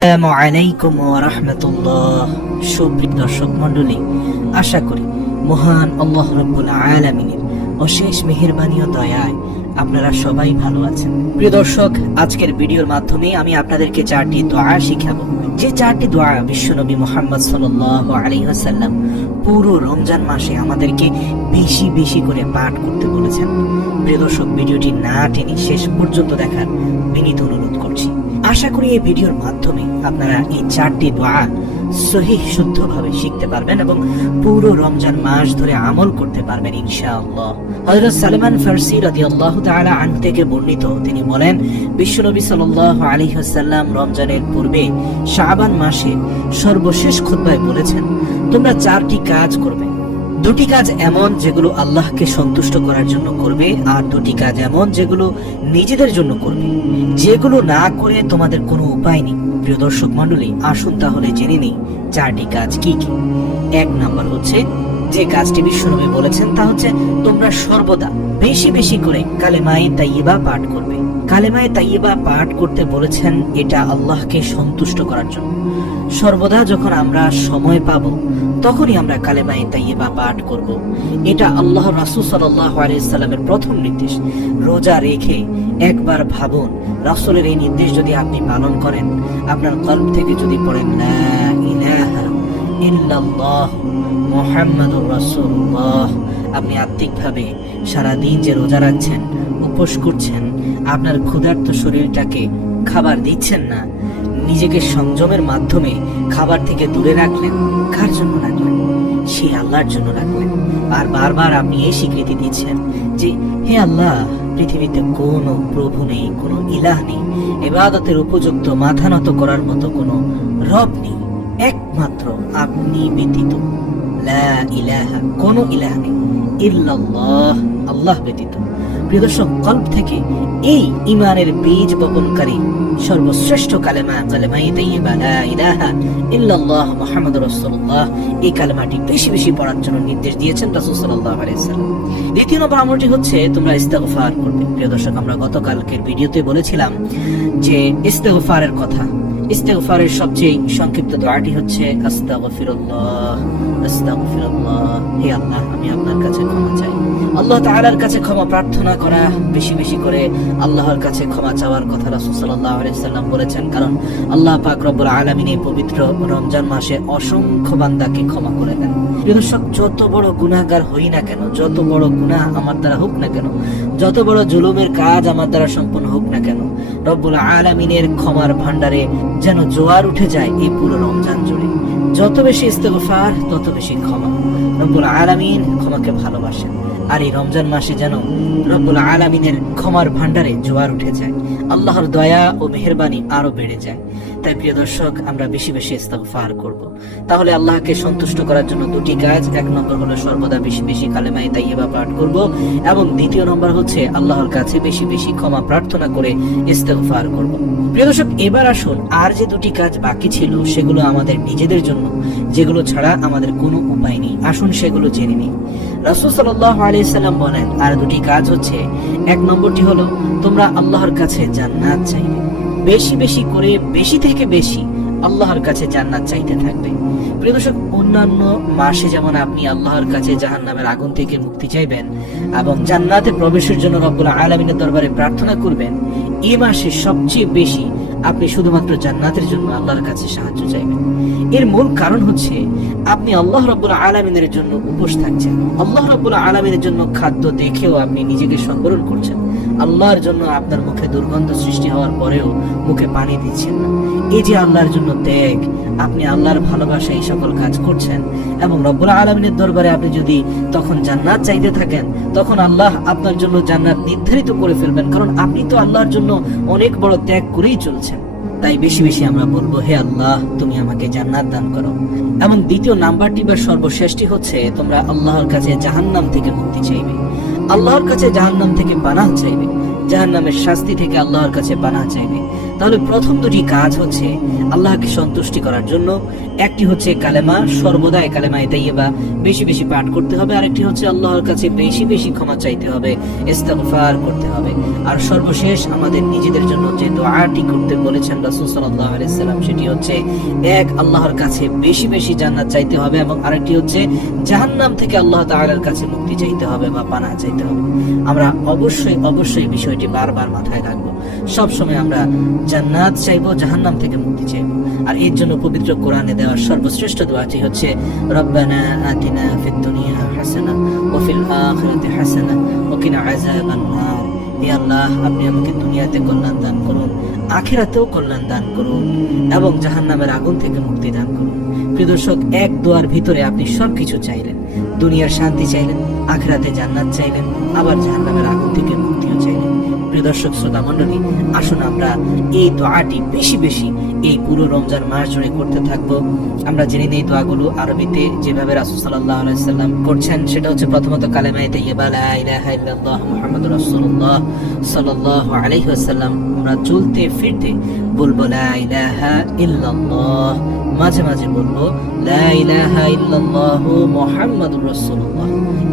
আসসালামু আলাইকুম ওয়া রাহমাতুল্লাহ। সুপ্রিয় দর্শক মণ্ডলী, আশা করি মহান আল্লাহ রাব্বুল আলামিনের অশেষ মেহেরবানি ও দয়ায় আপনারা সবাই ভালো আছেন। প্রিয় দর্শক, আজকের ভিডিওর মাধ্যমে আমি আপনাদেরকে চারটি দোয়া শিখাবো, যে চারটি দোয়া বিশ্বনবী মুহাম্মদ সাল্লাল্লাহু আলাইহি ওয়াসাল্লাম পুরো রমজান মাসে আমাদেরকে বেশি বেশি করে পাঠ করতে বলেছেন। প্রিয় দর্শক, ভিডিওটি না টেনে শেষ পর্যন্ত দেখার বিনীত অনুরোধ করছি। আশা করি এই ভিডিওর মাধ্যমে আপনারা এই চারটি দোয়া সহিহ শুদ্ধভাবে শিখতে পারবেন এবং পুরো রমজান মাস ধরে আমল করতে পারবেন ইনশাআল্লাহ। হযরত সালমান ফারসি রাদিয়াল্লাহু তাআলা আনহু থেকে বর্ণিত, তিনি বলেন, বিশ্বনবী সাল্লাল্লাহু আলাইহি ওয়াসাল্লাম রমজানের পূর্বে শাবান মাসে সর্বশেষ খুতবায় বলেছেন, তোমরা চারটি কাজ করবে। দুটি কাজ এমন যেগুলো আল্লাহকে সন্তুষ্ট করার জন্য করবে, আর দুটি কাজ এমন যেগুলো নিজেদের জন্য করবে, যেগুলো না করে তোমাদের কোনো উপায় নেই। প্রিয় দর্শক মণ্ডলী, আসুন তাহলে জেনে নিই চারটি কাজ কি কি। এক নাম্বার হচ্ছে, যে কাজটি বিশ্বনবী বলেছেন তা হচ্ছে, তোমরা সর্বদা বেশি বেশি করে কালেমায়ে তাইয়্যিবা পাঠ করবে। কালেমায়ে তাইয়্যিবা পাঠ করতে বলেছেন এটা আল্লাহকে সন্তুষ্ট করার জন্য। সর্বদা যখন আমরা সময় পাব তখনই আমরা কালেমায়ে তাইয়্যিবা পাঠ করব। এটা আল্লাহর রাসূল সাল্লাল্লাহু আলাইহি সাল্লামের প্রথম নির্দেশ। রোজা রেখে একবার ভাবুন, রাসূলের এই নির্দেশ যদি আপনি পালন করেন, আপনার কলব থেকে যদি পড়েন লা ইলাহা ইল্লাল্লাহ মুহাম্মাদুর রাসূলুল্লাহ, আপনি আত্মিকভাবে সারাদিন যে রোজা রাখছেন, উপোস করছেন, আপনার ক্ষুধার্ত শরীরটাকে খাবার দিচ্ছেন না, নিজেকে সংযমের মাধ্যমে খাবার থেকে দূরে রাখলেন। কার জন্য রাখলেন? সেই আল্লাহর জন্য রাখলেন। আর বারবার আপনি এই স্বীকৃতি দিচ্ছেন যে, হে আল্লাহ, পৃথিবীতে কোনো প্রভু নেই, কোনো ইলাহ নেই, ইবাদতের উপযুক্ত মাথা নত করার মতো কোনো রব নেই, একমাত্র আপনি ব্যতীত। লা ইলাহা, কোনো ইলাহ নেই, ইল্লাল্লাহ, আল্লাহ ব্যতীত। প্রিয় দর্শক, কল্প থেকে এই ঈমানের বীজ বপনকারী সর্বশ্রেষ্ঠ কালেমা, কালেমায়ে তাইয়্যিবা লা ইলাহা ইল্লাল্লাহ মুহাম্মাদুর রাসূলুল্লাহ, এই কালেমাটি বেশি বেশি পড়ার জন্য নির্দেশ দিয়েছেন রাসূল সাল্লাল্লাহু আলাইহি ওয়াসাল্লাম। দ্বিতীয় নম্বর আমলটি হচ্ছে, তোমরা ইস্তিগফার করবে। প্রিয় দর্শক, আমরা গতকালকের ভিডিওতে বলেছিলাম যে ইস্তিগফারের কথা। ইস্তিগফারের সবচেয়ে সংক্ষিপ্ত দোয়াটি হচ্ছে আস্তাগফিরুল্লাহ, আস্তাগফিরুল্লাহ, হে আল্লাহ, আমি আপনার কাছে ক্ষমা চাই। আল্লাহ তাআলার কাছে ক্ষমা প্রার্থনা করা, বেশি বেশি করে আল্লাহর কাছে ক্ষমা চাওয়ার কথা রাসূল সাল্লাল্লাহু আলাইহি ওয়াসাল্লাম বলেছেন, কারণ আল্লাহ পাক রব্বুল আলামিন এই পবিত্র রমজান মাসে অসংখ্য বান্দাকে ক্ষমা করে দেন। প্রিয় দর্শক, যত বড় গুনাহগার হই না কেন, যত বড় গুনাহ আমার দ্বারা হোক না কেন, যত বড় জুলুমের কাজ আমার দ্বারা সম্পন্ন হোক না কেন, রব্বুল আলামিনের ক্ষমার ভান্ডারে যেন জোয়ার উঠে যায় এই পুরো রমজান জুড়ে। যত বেশি ইস্তিগফার, তত বেশি ক্ষমা। রব্বুল আলামিন ক্ষমাকে ভালোবাসেন, আর এই রমজান মাসে যেন রব্বুল আলামিনের ক্ষমার ভান্ডারে জোয়ার উঠে যায়, আল্লাহর দয়া ও মেহেরবানি আরো বেড়ে যায়। তাই প্রিয় দর্শক, আমরা বেশি বেশি ইস্তিগফার করব। তাহলে আল্লাহকে সন্তুষ্ট করার জন্য দুটি কাজ। এক নম্বর হলো সর্বদা বেশি বেশি কালেমায়ে তাইয়্যিবা পাঠ করব, এবং দ্বিতীয় নম্বর হচ্ছে আল্লাহর কাছে বেশি বেশি ক্ষমা প্রার্থনা করে ইস্তিগফার করব। প্রিয় দর্শক, এবার আসুন আর যে দুটি কাজ বাকি ছিল সেগুলো আমাদের নিজেদের জন্য, যেগুলো ছাড়া আমাদের কোনো উপায় নেই, আসুন সেগুলো জেনে নিই। রাসূল সাল্লাল্লাহু আলাইহি সাল্লাম বলেন, আর দুটি কাজ হচ্ছে, এক নম্বরটি হলো তোমরা আল্লাহর কাছে জান্নাত চাইবে। বেশি বেশি করে, বেশি থেকে বেশি আল্লাহর কাছে জান্নাত চাইতে থাকবে। প্রিয় দর্শক, অন্যান্য মাসে যেমন আপনি আল্লাহর কাছে জাহান্নামের আগুন থেকে মুক্তি চাইবেন এবং জান্নাতে প্রবেশের জন্য রব্বুল আলামিনের দরবারে প্রার্থনা করবেন, এই মাসে সবচেয়ে বেশি আপনি শুধুমাত্র জান্নাতের জন্য আল্লাহর কাছে সাহায্য চাইবেন। এর মূল কারণ হচ্ছে, আপনি আল্লাহ রাব্বুল আলামিনের জন্য উপোস থাকছেন, আল্লাহ রাব্বুল আলামিনের জন্য খাদ্য দেখেও আপনি নিজেকে সংবরণ করছেন, আল্লাহর জন্য আপনার মুখে দুর্গন্ধ সৃষ্টি হওয়ার পরেও মুখে পানি দিচ্ছেন না। এই যে আল্লাহর জন্য ত্যাগ, আপনি আল্লাহর ভালোবাসা এই সকল কাজ করছেন, এবং রব্বুল আলামিনের দরবারে আপনি যদি তখন জান্নাত চাইতে থাকেন, তখন আল্লাহ আপনার জন্য জান্নাত নির্ধারিত করে ফেলবেন, কারণ আপনি তো আল্লাহর জন্য অনেক বড় ত্যাগ করেই চলছেন। তাই বেশি বেশি আমরা বলবো, হে আল্লাহ, তুমি আমাকে জান্নাত দান করো। এবং দ্বিতীয় নাম্বারটি বা সর্বশেষটি হচ্ছে, তোমরা আল্লাহর কাছে জাহান্নাম থেকে মুক্তি চাইবে, আল্লাহর কাছে জাহান্নাম থেকে পানাহ চাইবে, জাহান্নামের শাস্তি থেকে আল্লাহর কাছে পানাহ চাইবে। তাহলে প্রথম দুটি কাজ হচ্ছে আল্লাহকে সন্তুষ্টি করার জন্য। একটি হচ্ছে কালেমা, সর্বদাই কালেমা তাইয়্যিবা বেশি বেশি পাঠ করতে হবে। আরেকটি হচ্ছে আল্লাহর কাছে বেশি বেশি ক্ষমা চাইতে হবে, ইস্তিগফার করতে হবে। আর সর্বশেষ আমাদের নিজেদের জন্য যে দোয়াটি করতে বলেছেন রাসূল সাল্লাল্লাহু আলাইহি সাল্লাম, সেটি হচ্ছে এক, আল্লাহর কাছে বেশি বেশি জান্নাত চাইতে হবে, এবং আরেকটি হচ্ছে জাহান্নাম থেকে আল্লাহ তাআলার কাছে মুক্তি চাইতে হবে বা পানাহ চাইতে হবে। আমরা অবশ্যই অবশ্যই বিষয়টি বারবার মাথায় রাখবো। সব সময় আমরা জান্নাত চাইবো, জাহান্নাম থেকে মুক্তি চাইবো। আর এর জন্য পবিত্র কোরআনে দেওয়া সর্বশ্রেষ্ঠ দোয়াটি হচ্ছে রব্বানা আতিনা ফিদ দুনিয়া হাসানা ওয়া ফিল আখিরাতি হাসানা ওয়া কিনা আযাবান নার। হে আল্লাহ, আপনি আমাকে দুনিয়াতে কল্যাণ দান করুন, আখিরাতেও কল্যাণ দান করুন, এবং জাহান্নামের আগুন থেকে মুক্তি দান করুন। প্রিয় দর্শক, এক দোয়ার ভিতরে আপনি সবকিছু চাইলেন, দুনিয়ার শান্তি চাইলেন, আখিরাতে জান্নাত চাইলেন, আবার জাহান্নামের আগুন থেকে মুক্তিও চাইলেন। প্রিয় দর্শক শ্রোতা মণ্ডলী, আসুন আমরা এই দোয়াটি বেশি বেশি এই পুরো রমজান মাস জুড়ে করতে থাকবো। আমরা জেনে নেই দোয়াগুলো আরবিতে যেভাবে রাসূল সাল্লাল্লাহু আলাইহি সাল্লাম করছেন। সেটা হচ্ছে প্রথমত কালেমা তাইয়্যিবা লা ইলাহা ইল্লাল্লাহ মুহাম্মাদুর রাসূলুল্লাহ সাল্লাল্লাহু আলাইহি ওয়াসাল্লাম। আমরা চলতে ফিরতে বলবো লা ইলাহা ইল্লাল্লাহ, মাঝে মাঝে বলবো লা ইলাহা ইল্লাল্লাহ মুহাম্মাদুর রাসূলুল্লাহ।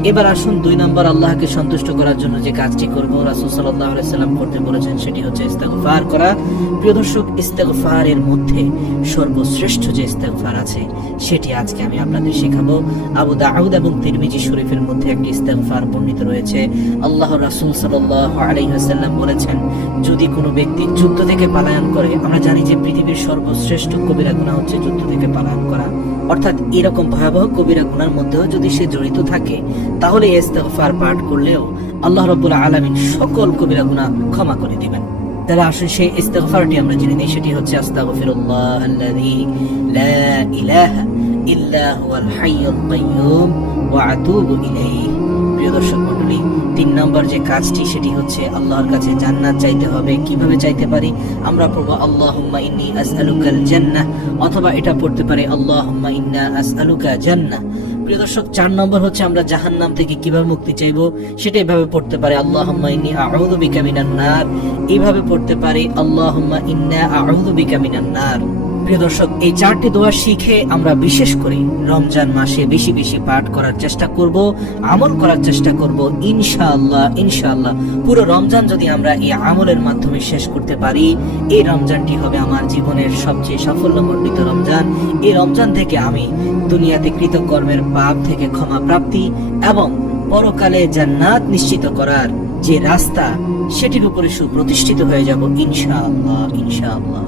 এবার আসুন 2 নম্বর আল্লাহকে সন্তুষ্ট করার জন্য যে কাজটি করব রাসূল সাল্লাল্লাহু আলাইহি সাল্লাম করতে বলেছেন, সেটি হচ্ছে ইস্তিগফার করা। প্রিয় দর্শক, ইস্তিগফারের মধ্যে সর্বশ্রেষ্ঠ যে ইস্তিগফার আছে সেটি আজকে আমি আপনাদের শেখাবো। আবু দাউদ এবং তিরমিজি শরীফের মধ্যে একটি ইস্তিগফার বর্ণিত রয়েছে। আল্লাহর রাসূল সাল্লাল্লাহু আলাইহি ওয়াসাল্লাম বলেছেন, যদি কোনো ব্যক্তি যুদ্ধ থেকে পলায়ন করে, আমরা জানি যে পৃথিবীর সর্বশ্রেষ্ঠ কবিরা গুনাহ হচ্ছে যুদ্ধ থেকে পলায়ন করা, অর্থাৎ এরকম ভয়াবহ কবিরা গুনার মধ্যেও যদি সে জড়িত থাকে, তাহলে ইস্তিগফার পাঠ করলেও আল্লাহ রাব্বুল আলামিন সকল কবিরা গুনাহ ক্ষমা করে দিবেন। তাহলে আসলে সেই ইস্তিগফারটি আমরা জেনে নিই। সেটি হচ্ছে আস্তাগফিরুল্লাহ আল্লাযী লা ইলাহা ইল্লা হুয়াল হাইয়ুল কাইয়্যুম ওয়া আতুবু ইলাইহি। প্রিয় দর্শক মণ্ডলী, 3 নম্বর যে কাজটি সেটি হচ্ছে আল্লাহর কাছে জান্নাত চাইতে হবে। কিভাবে চাইতে পারি? আমরা পড়ব আল্লাহুম্মা ইন্নী আসআলুকাল জান্নাহ, অথবা এটা পড়তে পারি আল্লাহুম্মা ইন্না আসআলুকা জান্নাহ। প্রিয় দর্শক, 4 নম্বর হচ্ছে আমরা জাহান্নাম থেকে কিভাবে মুক্তি চাইবো, সেটা এভাবে পড়তে পারি আল্লাহুম্মা ইন্নী আউযু বিকা মিনান নার। এইভাবে পড়তে পারি আল্লাহুম্মা ইন্না আউযু বিকা মিনান নার। প্রিয় দর্শক, এই 4টি দোয়া শিখে আমরা বিশেষ করে রমজান মাসে বেশি বেশি পাঠ করার চেষ্টা করব, আমল করার চেষ্টা করব। ইনশাআল্লাহ ইনশাআল্লাহ পুরো রমজান যদি আমরা এই আমলের মাধ্যমে শেষ করতে পারি, এই রমজানটি হবে আমার জীবনের সবচেয়ে সাফল্যমণ্ডিত রমজান। এই রমজান থেকে আমি দুনিয়াতে কৃতকর্মের পাপ থেকে ক্ষমা প্রাপ্তি এবং পরকালে জান্নাত নিশ্চিত করার যে রাস্তা, সেটির উপরে সুপ্রতিষ্ঠিত হয়ে যাব ইনশাআল্লাহ ইনশাআল্লাহ।